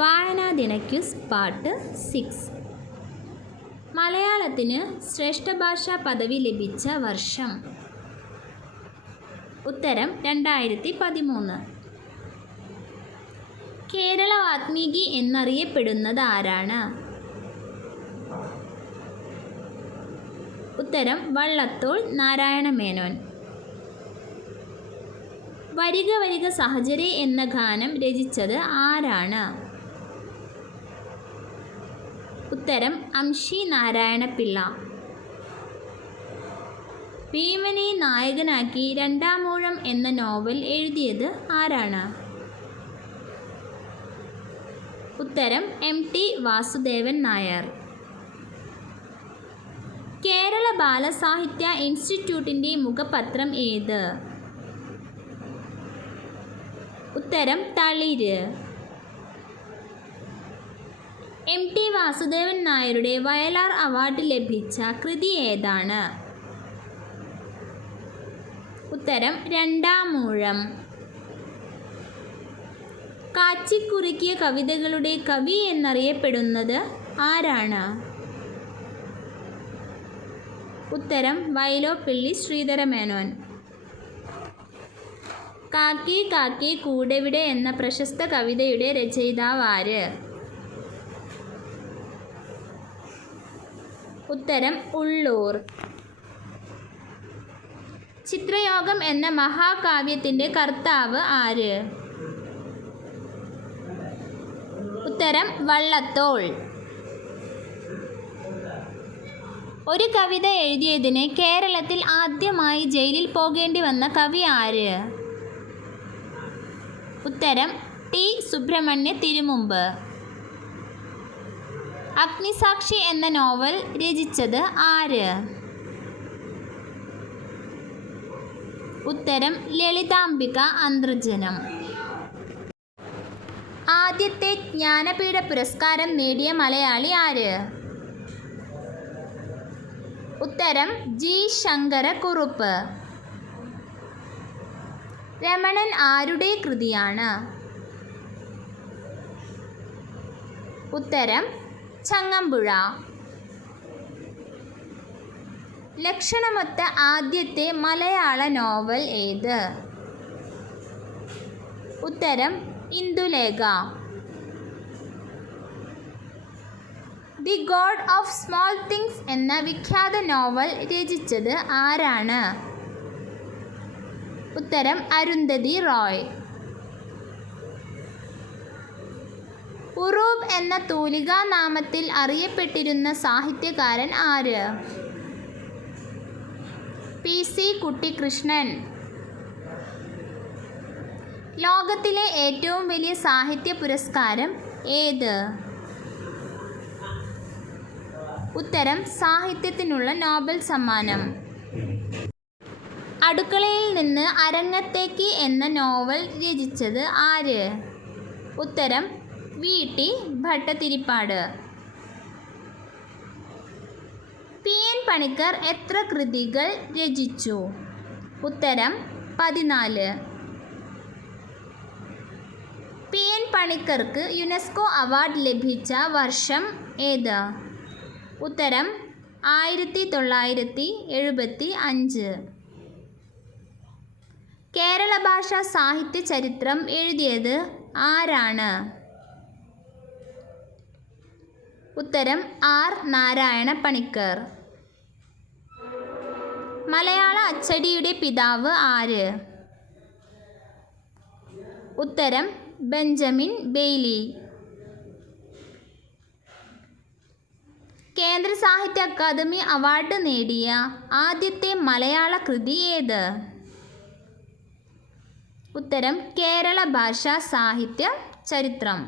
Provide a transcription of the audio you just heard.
വായനാ ദിന quiz part 6. മലയാളത്തിന് ശ്രേഷ്ഠ ഭാഷാ പദവി ലഭിച്ച വർഷം. ഉത്തരം 2013. കേരള വാത്മീകി എന്നറിയപ്പെടുന്നത് ആരാണ്? ഉത്തരം വള്ളത്തോൾ നാരായണ മേനോൻ. വരിക വരിക സഹചരേ എന്ന ഗാനം രചിച്ചത് ആരാണ്? ഉത്തരം അംശി നാരായണപിള്ള. ഭീമനെ നായകനാക്കി രണ്ടാമൂഴം എന്ന നോവൽ എഴുതിയത് ആരാണ്? ഉത്തരം MT വാസുദേവൻ നായർ. കേരള ബാലസാഹിത്യ ഇൻസ്റ്റിറ്റ്യൂട്ടിൻ്റെ മുഖപത്രം ഏത്? ഉത്തരം തളിര്. MT വാസുദേവൻ നായരുടെ വയലാർ അവാർഡ് ലഭിച്ച കൃതി ഏതാണ്? ഉത്തരം രണ്ടാമൂഴം. കാച്ചിക്കുറുക്കിയ കവിതകളുടെ കവി എന്നറിയപ്പെടുന്നത് ആരാണ്? ഉത്തരം വൈലോപ്പിള്ളി ശ്രീധരമേനോൻ. കാക്കേ കാക്കേ കൂടെവിടെ എന്ന പ്രശസ്ത കവിതയുടെ രചയിതാവ് ആര്? ഉത്തരം ഉള്ളൂർ. ചിത്രയോഗം എന്ന മഹാകാവ്യത്തിൻ്റെ കർത്താവ് ആര്? ഉത്തരം വള്ളത്തോൾ. ഒരു കവിത എഴുതിയതിന് കേരളത്തിൽ ആദ്യമായി ജയിലിൽ പോകേണ്ടി വന്ന കവി ആര്? ഉത്തരം T സുബ്രഹ്മണ്യ തിരുമുമ്പ്. അഗ്നിസാക്ഷി എന്ന നോവൽ രചിച്ചത് ആര്? ഉത്തരം ലളിതാംബിക അന്തർജനം. ആദ്യത്തെ ജ്ഞാനപീഠ പുരസ്കാരം നേടിയ മലയാളി ആര്? ഉത്തരം G ശങ്കരക്കുറുപ്പ്. രമണൻ ആരുടെ കൃതിയാണ്? ഉത്തരം ചങ്ങമ്പുഴ. ലക്ഷണമൊത്ത ആദ്യത്തെ മലയാള നോവൽ ഏത്? ഉത്തരം Indulekha. The God of small things എന്ന വിഖ്യാത നോവൽ രചിച്ചത് ആരാണ്? ഉത്തരം അരുന്ധതി റോയ്. ഉറൂബ് എന്ന തൂലികാ നാമത്തിൽ അറിയപ്പെട്ടിരുന്ന സാഹിത്യകാരൻ ആര്? PC കുട്ടിക്കൃഷ്ണൻ. ലോകത്തിലെ ഏറ്റവും വലിയ സാഹിത്യ പുരസ്കാരം ഏത്? ഉത്തരം സാഹിത്യത്തിനുള്ള നോബൽ സമ്മാനം. അടുക്കളയിൽ നിന്ന് അരങ്ങത്തേക്ക് എന്ന നോവൽ രചിച്ചത് ആര്? ഉത്തരം VT ഭട്ടതിരിപ്പാട്. PN പണിക്കർ എത്ര കൃതികൾ രചിച്ചു? ഉത്തരം 14. PN പണിക്കർക്ക് യുനെസ്കോ അവാർഡ് ലഭിച്ച വർഷം ഏത്? ഉത്തരം 1975. കേരള ഭാഷാ സാഹിത്യ ചരിത്രം എഴുതിയത് ആരാണ്? ഉത്തരം R നാരായണ പണിക്കർ. മലയാള അച്ചടിയുടെ പിതാവ് ആര്? ഉത്തരം ബെഞ്ചമിൻ ബെയ്ലി. കേന്ദ്ര സാഹിത്യ അക്കാദമി അവാർഡ് നേടിയ ആദ്യത്തെ മലയാള കൃതി ഏത്? ഉത്തരം കേരള ഭാഷാ സാഹിത്യ ചരിത്രം.